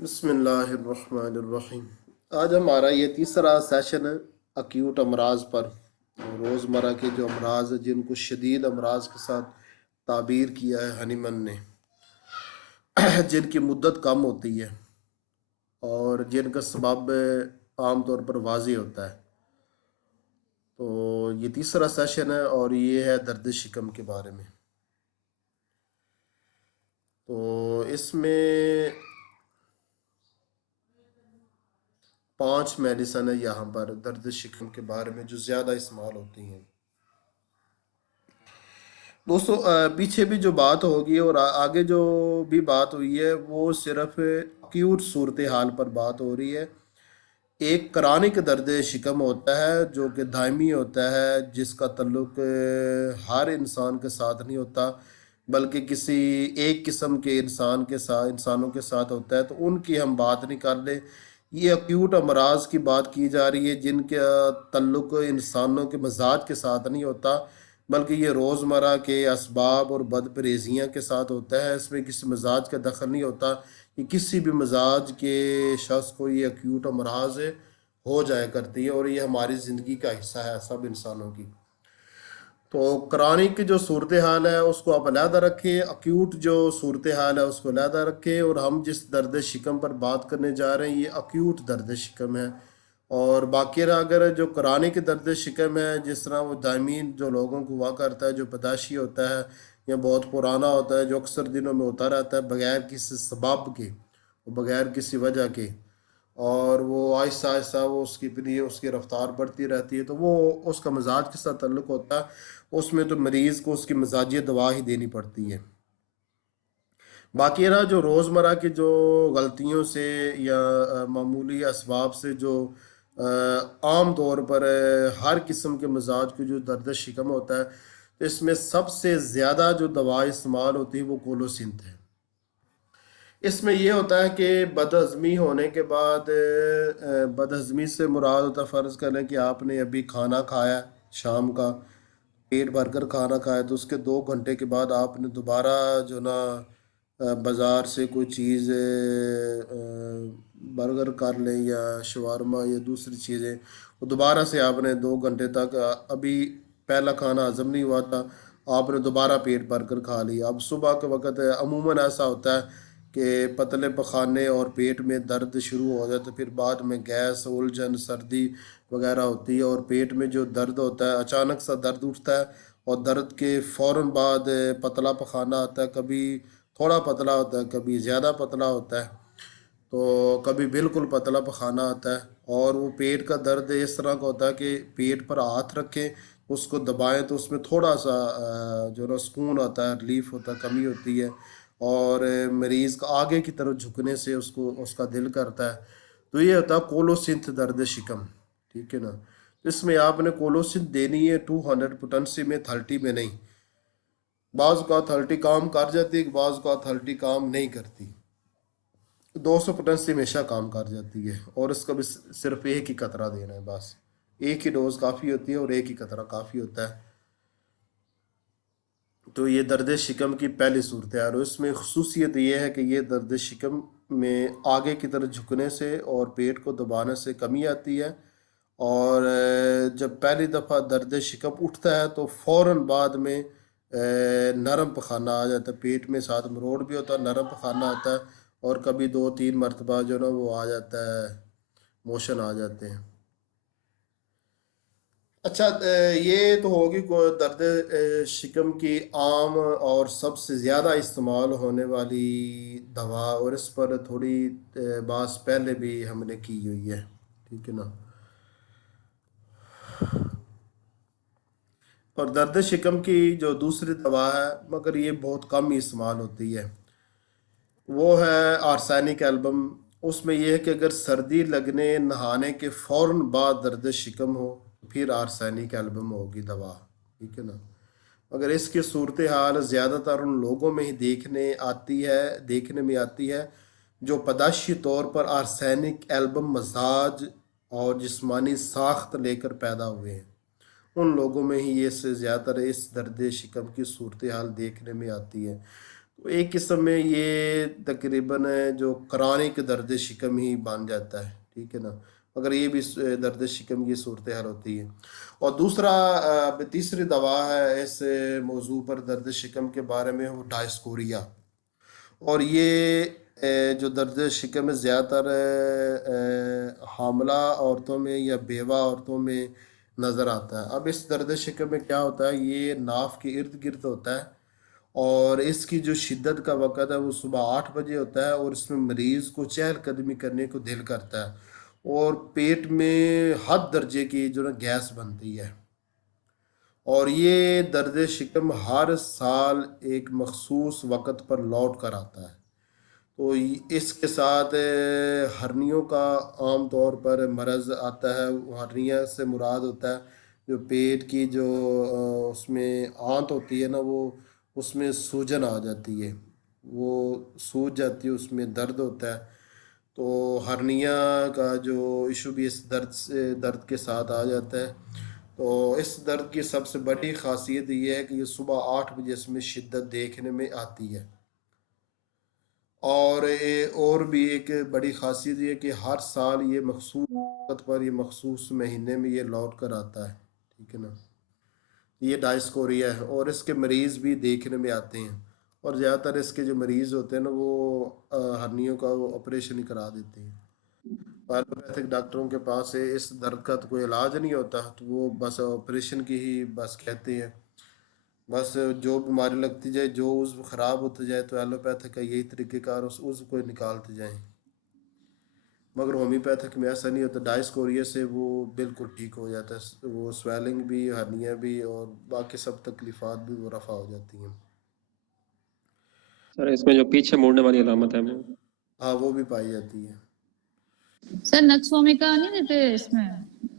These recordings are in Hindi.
बिस्मिल्लाहिर्रहमानिर्रहीम। आज हमारा ये तीसरा सेशन है अक्यूट अमराज पर। रोज़मर्रा के जो अमराज हैं जिनको शदीद अमराज के साथ ताबीर किया है हनीमन ने, जिनकी मुद्दत कम होती है और जिनका सबब आम तौर पर वाजी होता है। तो ये तीसरा सेशन है और ये है दर्द शिकम के बारे में। तो इसमें 5 मेडिसन है यहाँ पर दर्द शिकम के बारे में जो ज़्यादा इस्तेमाल होती हैं। दोस्तों, पीछे भी जो बात होगी और आगे जो भी बात हुई है वो सिर्फ अक्यूट सूरत हाल पर बात हो रही है। एक क्रानिक दर्द शिकम होता है जो कि दायमी होता है, जिसका ताल्लुक हर इंसान के साथ नहीं होता बल्कि किसी एक किस्म के इंसानों के साथ होता है। तो उनकी हम बात नहीं कर ले। ये अक्यूट अमराज की बात की जा रही है जिनका ताल्लुक इंसानों के मजाज के साथ नहीं होता बल्कि ये रोज़मर्रा के असबाब और बदपरहेजियाँ के साथ होता है। इसमें किसी मजाज का दखल नहीं होता। ये किसी भी मजाज के शख्स को ये अक्यूट अमराज हो जाया करती है और ये हमारी ज़िंदगी का हिस्सा है सब इंसानों की। तो क्रॉनिक जो सूरत हाल है उसको आप अलहदा रखें, अक्यूट जो सूरत हाल है उसको अलहदा रखें। और हम जिस दर्द शिकम पर बात करने जा रहे हैं ये अक्यूट दर्द शिकम है। और बाकी रहा अगर जो क्रॉनिक दर्द शिकम है, जिस तरह वो दायमी जो लोगों को हुआ करता है, जो पैदाशी होता है या बहुत पुराना होता है, जो अक्सर दिनों में होता रहता है बगैर किसी सबब के, बगैर किसी वजह के, और वो आहिस्ता आहिस्ता वो उसकी रफ्तार बढ़ती रहती है, तो वो उसका मिजाज के साथ ताल्लुक़ होता है। उसमें तो मरीज़ को उसकी मिजाजी दवा ही देनी पड़ती है। बाकी रहा जो रोज़मर्रा की जो गलतियों से या मामूली असबाब से जो आम तौर पर हर किस्म के मिजाज को जो दर्द शिकम होता है, तो इसमें सबसे ज़्यादा जो दवा इस्तेमाल होती है वो कोलोसिंथ है। इसमें यह होता है कि बदहज़मी होने के बाद, बदहज़मी से मुराद होता है, फ़र्ज़ करें कि आपने अभी खाना खाया शाम का, पेट भर कर खाना खाया, तो उसके 2 घंटे के बाद आपने दोबारा जो ना बाज़ार से कोई चीज़ बर्गर कर लें या शवारमा या दूसरी चीज़ें, वो दोबारा से आपने 2 घंटे तक अभी पहला खाना हज़म नहीं हुआ था, आपने दोबारा पेट भर कर खा लिया। अब सुबह के वक़्त अमूमन ऐसा होता है कि पतले पखाने और पेट में दर्द शुरू हो जाता है, फिर बाद में गैस, उलझन, सर्दी वगैरह होती है और पेट में जो दर्द होता है अचानक सा दर्द उठता है और दर्द के फ़ौरन बाद पतला पखाना आता है। कभी थोड़ा पतला होता है, कभी ज़्यादा पतला होता है, तो कभी बिल्कुल पतला पखाना आता है। और वो पेट का दर्द इस तरह का होता है कि पेट पर हाथ रखें, उसको दबाएं तो उसमें थोड़ा सा जो ना सुकून आता है, रिलीफ होता है, कमी होती है। और मरीज़ का आगे की तरफ झुकने से उसको उसका दिल करता है। तो ये होता है कोलोसिंथ दर्द शिकम। ठीक है ना। इसमें आपने कोलोसिंथ देनी है 200 पोटेंसी में, 30 में नहीं। बाज़ का 30 काम कर जाती है, बाज़ का 30 काम नहीं करती। 200 पोटेंसी हमेशा काम कर जाती है और इसका भी सिर्फ एक ही कतरा देना है बस। एक ही डोज काफ़ी होती है और एक ही कतरा काफ़ी होता है। तो ये दर्द शिकम की पहली सूरत है और इसमें खसूसियत ये है कि ये दर्द शिकम में आगे की तरफ झुकने से और पेट को दबाने से कमी आती है। और जब पहली दफ़ा दर्द शिकम उठता है तो फ़ौरन बाद में नरम पखाना आ जाता है, पेट में साथ मरोड़ भी होता है, नरम पखाना आता है और कभी 2-3 मरतबा जो ना वो आ जाता है, मोशन आ जाते हैं। अच्छा, ये तो होगी को दर्द शिकम की आम और सबसे ज़्यादा इस्तेमाल होने वाली दवा, और इस पर थोड़ी बात पहले भी हमने की हुई है। ठीक है ना। और दर्द शिकम की जो दूसरी दवा है मगर ये बहुत कम ही इस्तेमाल होती है, वो है आर्सेनिक एल्बम। उसमें यह है कि अगर सर्दी लगने नहाने के फ़ौरन बाद दर्द शिकम हो तो फिर आर्सेनिक एल्बम होगी दवा। ठीक है ना। मगर इसकी सूरत हाल ज़्यादातर उन लोगों में ही देखने में आती है जो पैदाशी तौर पर आर्सेनिक एल्बम मजाज और जिस्मानी साख्त लेकर पैदा हुए हैं। उन लोगों में ही ये से ज़्यादातर इस दर्द शिकम की सूरत हाल देखने में आती है। एक किस्म में ये तकरीबन जो क्रॉनिक दर्द शिकम ही बन जाता है, ठीक है ना। मगर ये भी दर्द शिकम की सूरत हाल होती है। और दूसरा तीसरी दवा है इस मौजू पर दर्द शिकम के बारे में, वो डायस्कोरिया। और ये जो दर्द शिकम है ज़्यादातर हामला औरतों में या बेवा औरतों में नज़र आता है। अब इस दर्द शिकम में क्या होता है, ये नाफ के इर्द गिर्द होता है। और इसकी जो शिद्दत का वक़्त है वो सुबह 8 बजे होता है, और इसमें मरीज़ को चहलकदमी करने को दिल करता है, और पेट में हद दर्जे की जो ना गैस बनती है। और ये दर्द शिकम हर साल एक मखसूस वक़्त पर लौट कर आता है। तो इसके साथ हर्नियों का आम तौर पर मरज़ आता है। हर्निया से मुराद होता है जो पेट की जो उसमें आंत होती है ना, वो उसमें सूजन आ जाती है, वो सूज जाती है, उसमें दर्द होता है। तो हर्निया का जो इशू भी इस दर्द के साथ आ जाता है। तो इस दर्द की सबसे बड़ी खासियत ये है कि ये सुबह 8 बजे इसमें शिद्दत देखने में आती है। और भी एक बड़ी खासियत ये कि हर साल ये मखसूस वक्त पर, ये मखसूस महीने में ये लौट कर आता है, ठीक है ना। ये डायस्कोरिया है, और इसके मरीज़ भी देखने में आते हैं। और ज़्यादातर इसके जो मरीज़ होते हैं ना, वो हर्नियों का वो ऑपरेशन ही करा देते हैं। एलोपैथिक डॉक्टरों के पास से इस दर्द का तो कोई इलाज नहीं होता, तो वो बस ऑपरेशन की ही बस कहते हैं। बस जो बीमारी लगती जाए, जो उस ख़राब होते जाए, तो एलोपैथिक का यही तरीक़ेकार, उस को निकालते जाएं। मगर होम्योपैथिक में ऐसा नहीं होता। डायस्कोरिया से वो बिल्कुल ठीक हो जाता है, वो स्वेलिंग भी, हर्निया भी, और बाकी सब तकलीफ़ात भी वो रफ़ा हो जाती हैं। सर इसमें जो पीछे मुड़ने वाली अलामत है वो? हाँ, वो भी पाई जाती है। सर नक्सवामिका नहीं देते इसमें,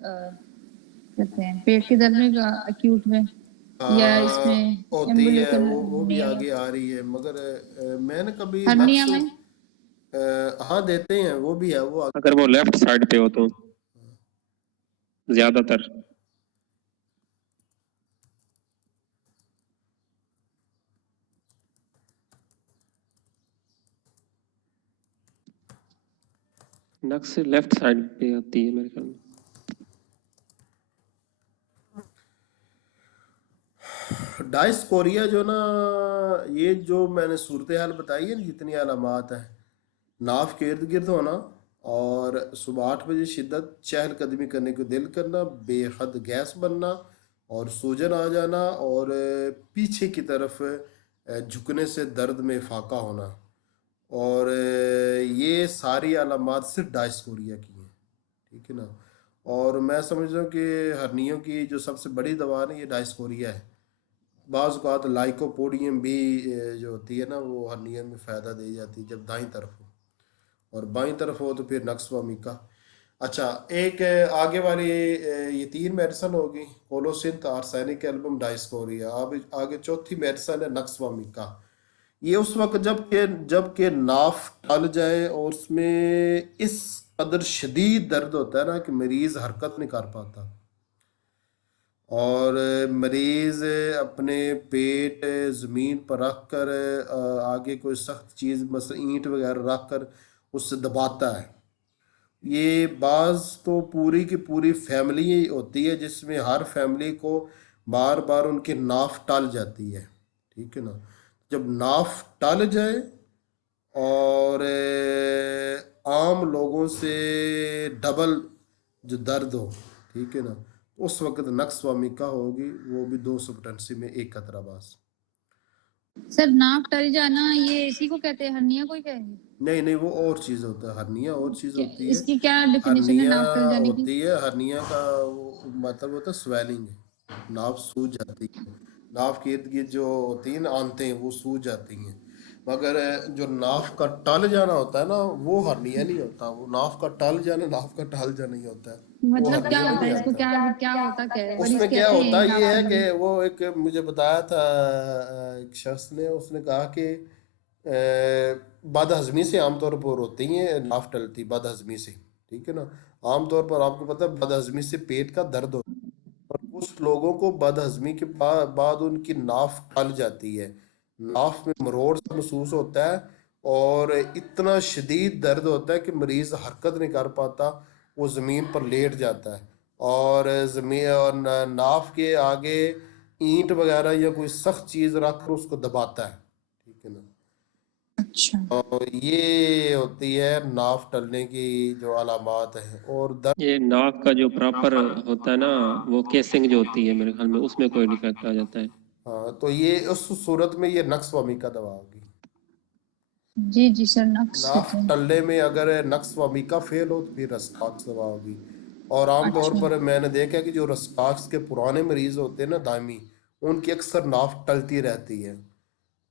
कहते हैं पेट के दर्द में अक्यूट में, या इसमें होती है, वो भी एम्बुलिकल आगे आ रही है, मगर मैंने कभी हर्निया नक्स में। हाँ देते हैं, वो भी है, वो अगर वो लेफ्ट साइड पे हो तो ज्यादातर। नक्स लेफ्ट साइड पे आती है मेरे ख्याल में। डायस्कोरिया जो ना, ये जो मैंने सूरत हाल बताई है ना, जितनी अलामात है, नाफ के इर्द गिर्द होना, और सुबह 8 बजे शिद्दत, चहलकदमी करने को दिल करना, बेहद गैस बनना, और सूजन आ जाना, और पीछे की तरफ झुकने से दर्द में फाका होना। और ये सारी अलामात सिर्फ डायस्कोरिया की हैं, ठीक है ना। और मैं समझ रहा हूँ कि हर्नियों की जो सबसे बड़ी दवा है ना, ये डायस्कोरिया है। बाज़ औक़ात लाइकोपोडियम भी जो होती है ना, वो हर्निया में फ़ायदा दे जाती है जब दाईं तरफ हो, और बाईं तरफ हो तो फिर नक्स वामिका। अच्छा, एक आगे वाली ये 3 मेडिसन होगी, कोलोसिंथ, आर्सेनिक एल्बम, डायस्कोरिया। अब आगे चौथी मेडिसन है नक्स वामिका। ये उस वक्त जब के नाफ टल जाए, और उसमें इस कदर शदीद दर्द होता है ना कि मरीज हरकत नहीं कर पाता, और मरीज अपने पेट ज़मीन पर रख कर आगे कोई सख्त चीज़ मसल ईंट वगैरह रख कर उससे दबाता है। ये बाज तो पूरी की पूरी फैमिली ही होती है, जिसमें हर फैमिली को बार बार उनकी नाफ टल जाती है, ठीक है ना। जब नाफ टल जाए, और आम लोगों से डबल जो दर्द हो, ठीक है ना, उस वक्त नक्स वामिका होगी, वो भी 200 पोटेंसी में एक कतरा बस। सर नाक टल जाना ये इसी को कहते हैं, हर्निया को ही कहेंगे? नहीं नहीं, वो और चीज़ होता है, हर्निया और चीज़ होती है। इसकी क्या डेफिनेशन है हर्निया नाक टल जाने की? होती है, हर्निया का मतलब होता है स्वेलिंग, नाव सूज जाती है। नाव के इर्द गिर्द जो होती है ना आंतें, वो सूज जाती हैं। मगर जो नाव का टल जाना होता है ना, वो हर्निया नहीं होता। वो नाव का टल जाना, नाव का टल जाना ही होता है, वो मतलब क्या हर्निया होता नहीं है इसको, आता। क्या क्या होता क्या है, व्हाट इज उसमें क्या कहते होता हैं है, ये नाक है टल कि जाने? वो एक मुझे बताया था एक शख्स ने, उसने कहा कि बदहजमी से आमतौर पर होती हैं, नाफ टलती बदहजमी से, ठीक है ना। आमतौर पर आपको पता है बदहजमी से पेट का दर्द होता है, और कुछ लोगों को बदहजमी के बाद उनकी नाफ टल जाती है। नाफ में मरोड़ सा महसूस होता है और इतना शदीद दर्द होता है कि मरीज हरकत नहीं कर पाता, वो ज़मीन पर लेट जाता है और ज़मीन और नाफ के आगे ईंट वगैरह या कोई सख्त चीज़ रख कर उसको दबाता है, ठीक है ना। अच्छा। और ये होती है नाफ टलने की जो अलामात है। और दर्द ये नाक का जो प्रॉपर होता है ना, वो केसिंग जो होती है मेरे ख्याल में उसमें कोई डिफेक्ट आ जाता है। हाँ, तो ये उस सूरत में ये नक्स वमी का दवा होगी। जी जी सर, नक्स नाफ होते हैं। टलने में अगर नक्स वमी का फेल हो तो फिर रस्टाक्स दवा होगी। और आमतौर अच्छा, पर मैंने देखा है कि जो रस्टाक्स के पुराने मरीज होते हैं ना दायमी, उनकी अक्सर नाफ टलती रहती है।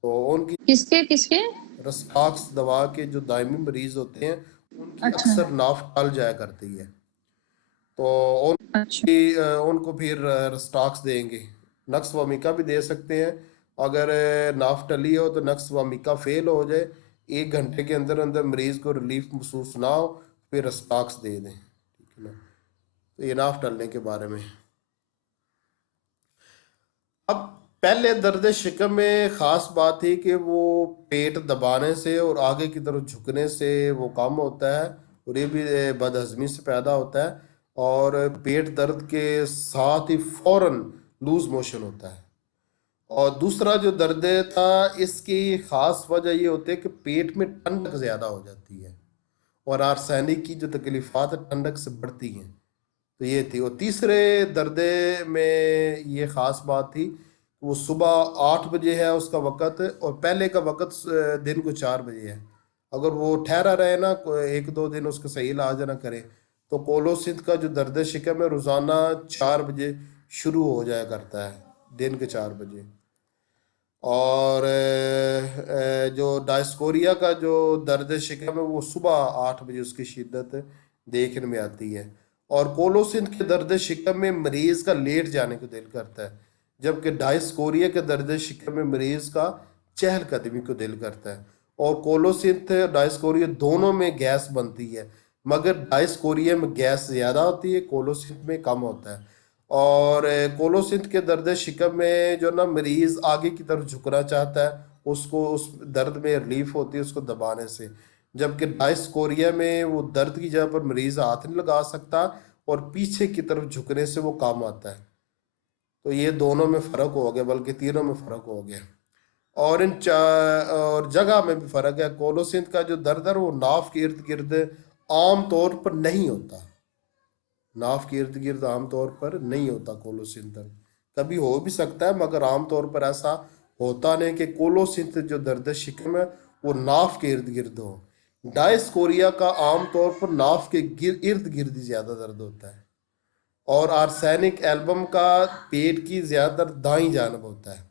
तो उनकी किसके किसके? रस्टाक्स दवा के जो दायमी मरीज होते हैं उनकी अच्छा अक्सर नाफ टल जाया करती है। तो अच्छा। उनको फिर रस्टाक्स देंगे। नक्स वामिका भी दे सकते हैं। अगर नाफ टली हो तो नक्स वामिका फेल हो जाए, 1 घंटे के अंदर अंदर मरीज को रिलीफ महसूस ना हो, फिर रस्टाक्स दे दें, ठीक है ना। तो ये नाफ टलने के बारे में। अब पहले दर्द शिकम में ख़ास बात थी कि वो पेट दबाने से और आगे की तरफ झुकने से वो कम होता है, और ये भी बदहज़मी से पैदा होता है। और पेट दर्द के साथ ही फौरन लूज मोशन होता है। और दूसरा जो दर्द था, इसकी ख़ास वजह ये होती है कि पेट में ठंडक ज़्यादा हो जाती है और आर्सेनिक की जो तकलीफ़ात ठंडक से बढ़ती हैं। तो ये थी। और तीसरे दर्दे में ये ख़ास बात थी, वो सुबह 8 बजे है उसका वक़्त, और पहले का वक़्त दिन को 4 बजे है। अगर वो ठहरा रहे ना 1-2 दिन, उसका सही इलाज ना करे, तो कोलोसिस का जो दर्द शिकम है रोज़ाना 4 बजे शुरू हो जाया करता है, दिन के 4 बजे। और जो डायस्कोरिया का जो दर्द शिकम है वो सुबह 8 बजे उसकी शिद्दत देखने में आती है। और कोलोसिन के दर्द शिकम में मरीज का लेट जाने को दिल करता है, जबकि डायस्कोरिया के दर्द शिकम में मरीज का चहलकदमी को दिल करता है। और कोलोसिन डायस्कोरिया दोनों में गैस बनती है, मगर डायस्कोरिया में गैस ज़्यादा होती है, कोलोसिन में कम होता है। और कोलोसिन के दर्द शिकम में जो ना मरीज आगे की तरफ झुकना चाहता है, उसको उस दर्द में रिलीफ होती है उसको दबाने से। जबकि डायस्कोरिया में वो दर्द की जगह पर मरीज हाथ नहीं लगा सकता और पीछे की तरफ झुकने से वो काम आता है। तो ये दोनों में फ़र्क हो गया, बल्कि तीनों में फ़र्क हो गया। और और जगह में भी फ़र्क है। कोलोसिन का जो दर्द है वो नाफ के इर्द गिर्द आम तौर पर नहीं होता। नाफ के इर्द गिर्द आमतौर पर नहीं होता कोलोसिन दर्द। कभी हो भी सकता है, मगर आमतौर पर ऐसा होता नहीं कि कोलोसिन जो दर्द शिकम है वो नाफ के इर्द गिर्द हो। डायस्कोरिया का आमतौर पर नाफ के इर्द गिर्द ही ज्यादा दर्द होता है। और आर्सेनिक एल्बम का पेट की ज्यादातर दाईं जानब होता है।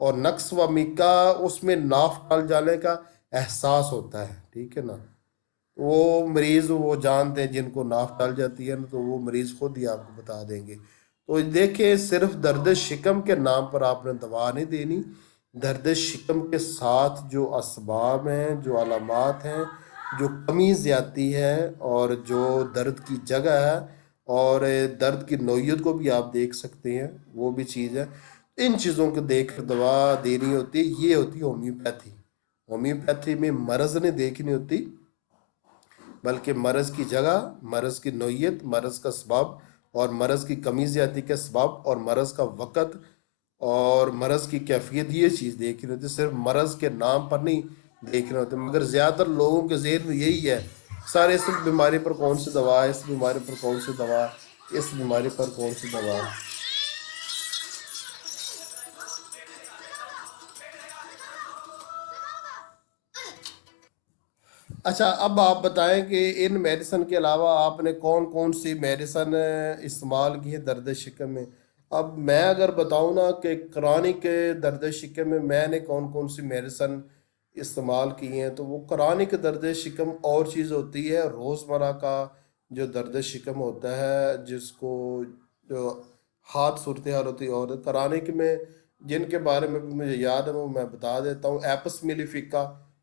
और नक्स व मिका उसमें नाफ टल जाने का एहसास होता है, ठीक है ना। वो मरीज वो जानते हैं, जिनको नाफ टल जाती है ना, तो वो मरीज खुद ही आपको बता देंगे। तो देखिए, सिर्फ दर्द शिकम के नाम पर आपने दवा नहीं देनी। दर्द शिकम के साथ जो असबाब हैं, जो अलामात हैं, जो कमी ज्यादती है, और जो दर्द की जगह है, और दर्द की नौयत को भी आप देख सकते हैं, वो भी चीज़ है। इन चीज़ों को देख कर दवा देनी होती है। ये होती है होम्योपैथी। होम्योपैथी में मरज़ नहीं देखनी होती, बल्कि मरज़ की जगह, मरज़ की नौयत, मरज़ का सबब, और मरज़ की कमी ज़्यादती का सबब, और मरज़ का वक़्त, और मरज़ की कैफियत, ये चीज़ देखनी होती है। सिर्फ मरज़ के नाम पर नहीं देखना होता। मगर ज़्यादातर लोगों के ज़हन में यही है, सर इस बीमारी पर कौन सी दवा है, इस बीमारी पर कौन सी दवा, इस बीमारी पर कौन सी दवा है। अच्छा, अब आप बताएं कि इन मेडिसन के अलावा आपने कौन कौन सी मेडिसन इस्तेमाल की है दर्द शिकम में। अब मैं अगर बताऊं ना कि क्रानिक दर्द शिकम में मैंने कौन कौन सी मेडिसन इस्तेमाल की हैं, तो वो क्रानिक दर्द शिकम और चीज़ होती है। रोज़मर्रा का जो दर्द शिकम होता है, जिसको जो हाथ सूरत हाल होती है, और क्रानिक में जिनके बारे में भी मुझे याद है वो मैं बता देता हूँ। एपस मिलिफिका,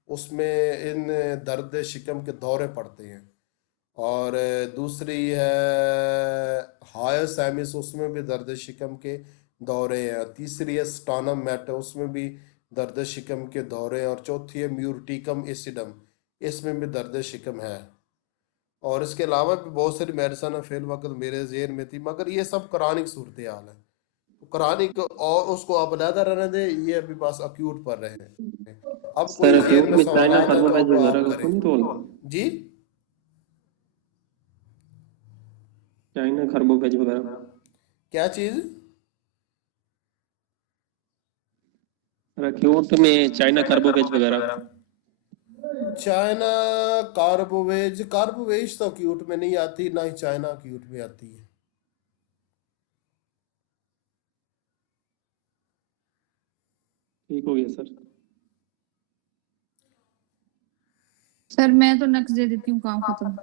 उसमें इन दर्द शिकम के दौरे पड़ते हैं। और दूसरी है हायोसैमिस, उसमें भी दर्द शिकम के दौरे हैं। तीसरी है स्टानम मैट, उसमें भी दर्द शिकम के दौरे, और चौथी है म्यूर्टिकम एसिडम, इसमें भी दर्द शिकम है। और इसके अलावा भी बहुत सारी मेडिसन है, फिल वक्त मेरे जेहन में थी, मगर ये सब करानिक सूरत हाल है। तो करानिक और उसको आप अलहदा रहने दे, ये अभी बस अक्यूट पर रहे हैं। अब कोई सर जेहन अक्यूट में में सवाल चाइना है तो कार्बोवेज अब वगैरह आप का करें कोई रोल? जी। चाइना कार्बोवेज वगैरह? क्या चीज? सर अक्यूट में चाइना कार्बोवेज वगैरह? चाइना कार्बोवेज, कार्बोवेज तो अक्यूट में नहीं आती, ना ही चाइना अक्यूट में आती है। ठीक हो गया सर। सर मैं तो नक्स दे देती हूँ, काम खत्म।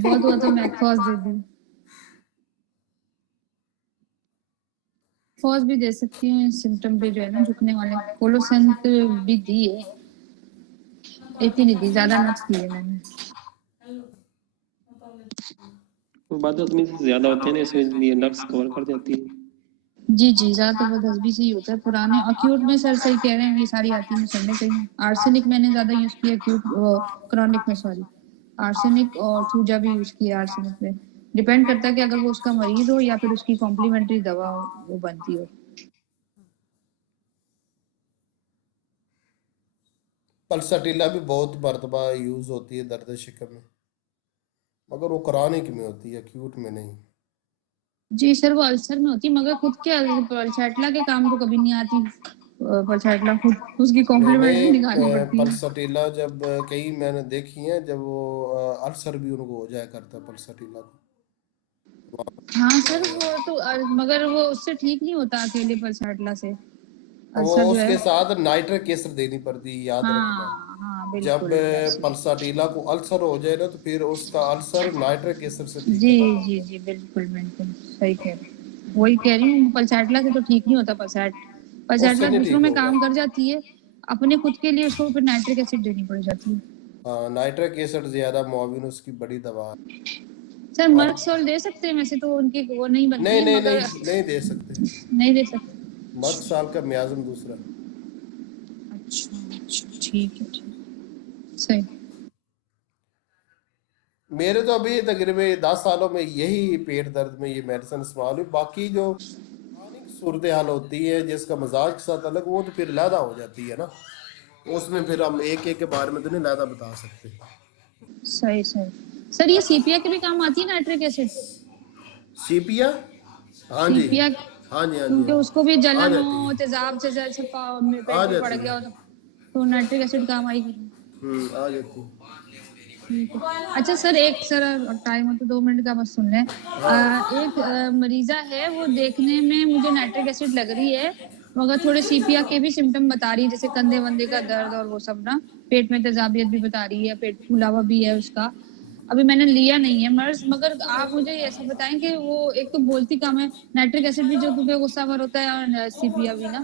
बहुत हुआ तो मैकफॉस दे दी, फॉस भी दे सकती हूँ सिम्टम पे जो है ना झुकने वाले। कोलोसेंट भी दी है, इतनी नहीं दी, ज्यादा नक्स दिए मैंने। तो बाद 10 से ज्यादा होते हैं ना, इसलिए नक्स कवर कर देती है। जी जी, ज्यादातर वो 10-20 ही होता है। पुराने अक्यूट में सर सही कह रहे हैं, ये सारी आती है सर ने कही। आर्सेनिक मैंने ज्यादा यूज किया अक्यूट, क्रॉनिक में सॉरी, आर्सेनिक और थूजा भी यूज किया आर्सेनिक में। डिपेंड करता है कि अगर वो उसका मरीज हो या फिर उसकी कॉम्प्लीमेंट्री दवा वो बनती हो। पल्साटिला भी बहुत मरतबा यूज होती है दर्द शिकम में, मगर वो करानिक में होती है, अक्यूट में नहीं। जी सर, वो अल्सर में होती है, मगर खुद के पलछैटला के काम तो कभी नहीं आती। पलछैटला खुद उसकी नहीं कॉम्प्लीमेंट्री निकालनी नहीं, पड़ती है। पल्साटिला जब कई मैंने देखी हैं, जब वो अल्सर भी उनको हो जाया करता है पल्साटिला को। हाँ सर, वो तो मगर वो उससे ठीक नहीं होता अकेले पलछैटला से, वो अल्सर जो है। उसके साथ नाइट्रिक एसिड देनी पड़ती है, याद रखना। हाँ हाँ, जब बिल्कुल वैसे। पल्साटिला को अल्सर हो जाए ना, तो फिर उसका अल्सर नाइट्रिक एसिड से ठीक जी करना। जी जी, बिल्कुल बिल्कुल सही कह रहे हैं। वही कह रही हूँ, पलछैटला से तो ठीक नहीं होता पलछैट। उससे पलछैटला नहीं दूसरों ठीक में होगा। काम कर जाती है, अपने खुद के लिए उसको फिर नाइट्रिक एसिड देनी पड़ जाती है। हाँ, नाइट्रिक एसिड ज्यादा मुआविन उसकी बड़ी दवा है। सर आप मर्कसोल दे सकते हैं, वैसे तो उनकी वो नहीं बनती नहीं है, नहीं मगर नहीं नहीं दे सकते। नहीं दे सकते। मर्द साल का मियाज़म दूसरा। अच्छा अच्छा, ठीक है ठीक है, सही। मेरे तो अभी तकरीबन 10 सालों में यही पेट दर्द में ये मेडिसिन इस्तेमाल हुई। बाकी जो chronic सूरत हाल होती है जिसका मजाज के साथ अलग, वो तो फिर लहदा हो जाती है ना, उसमें फिर हम एक एक के बारे में तो नहीं लहदा बता सकते। सही सही सर, ये सीपिया के भी काम आती है नाइट्रिक एसिड? सीपिया, हाँ जी, सीपिया, हाँ जी, हाँ जी, क्योंकि हाँ उसको भी जी, आ जलन जाती हो, है, तेजाब से जैसे आ पेट में पड़ जाती गया है। हो तो नाइट्रिक एसिड काम आएगी। आ जाती है। ठीक है। अच्छा सर, एक सर टाइम हो तो 2 मिनट का बस सुन लें। एक मरीजा है, वो देखने में मुझे नाइट्रिक एसिड लग रही है, मगर थोड़े सीपिया के भी सिम्टम बता रही है, जैसे कंधे वंधे का दर्द और वो सब ना, पेट में तेजाबियत भी बता रही है, पेट फूला हुआ भी है उसका। अभी मैंने लिया नहीं है मर्ज, मगर आप मुझे ऐसा बताएं कि वो एक तो बोलती कम है, नाइट्रिक एसिड भी जो क्योंकि गुस्सा भर होता है और सीपिया भी ना,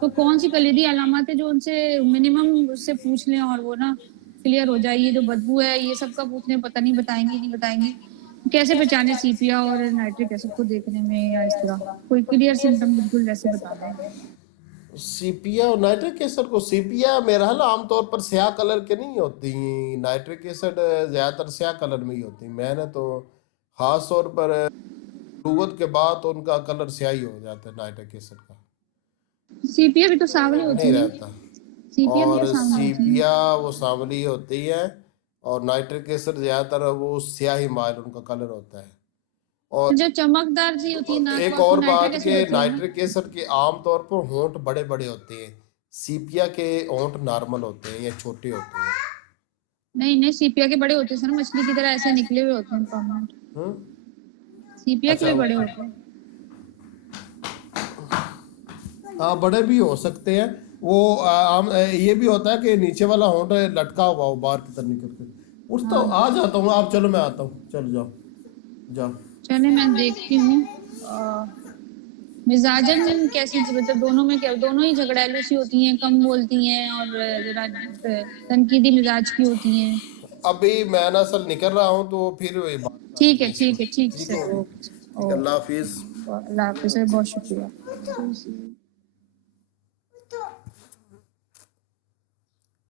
तो कौन सी कलीदी अलामत है जो उनसे मिनिमम उससे पूछ लें और वो ना क्लियर हो जाए। ये जो बदबू है ये सब का पूछने, पता नहीं बताएंगी नहीं बताएंगी, कैसे पहचाने सीपिया और नाइट्रिक एसिड को देखने में, या इस तरह कोई क्लियर सिम्टम बिल्कुल वैसे बता दें। सीपिया और नाइट्रिक एसिड को, सीपिया मेरा हाल आमतौर पर स्याह कलर के नहीं होती, नाइट्रिक एसिड ज्यादातर स्याह कलर में ही होती। मैंने तो खास तौर पर लुगत के बाद तो उनका कलर स्याही हो जाता है नाइट्रिक एसिड का, सीपिया भी तो सांवली नहीं होती है, रहता। सीपिया भी और तो सांवली होती है। सीपिया वो सांवली होती है, और नाइट्रिक एसिड ज्यादातर वो स्याही माइल उनका कलर होता है। और जो चमकदार सी होती है नाक एक वाक, वो और नाइट्रिक बात एसिड के होती है ना? नाइट्रिक एसिड के आमतौर पर होंठ बड़े बड़े होते हैं, सीपिया के होंठ नॉर्मल होते हैं या छोटे होते हैं। नहीं नहीं, सीपिया के बड़े होते हैं सर, मछली की तरह ऐसे निकले हुए होते हैं प्रोमिनेंट। हम्म। सीपिया के अच्छा, भी बड़े होते हैं। हाँ बड़े भी हो सकते हैं। वो ये भी होता है कि नीचे वाला होंठ लटका हुआ हो बाहर की तरफ निकल के। उठता हाँ हूँ, आ जाता हूँ आप, चलो मैं आता हूँ, चलो जाओ जाओ। चले, मैं देखती हूँ। मिजाजन कैसी, मतलब दोनों में क्या, दोनों ही झगड़ालू सी होती हैं, कम बोलती हैं और जरा तनकीदी मिजाज की होती हैं। अभी मैं ना सर निकल रहा हूँ, तो फिर बात ठीक है करेंगे इस ठीक पर। है ठीक ठीक सर, होगी। ओके ठीक है, ओके। अल्लाह हाफिज। अल्लाह हाफिज़ सर, बहुत शुक्रिया।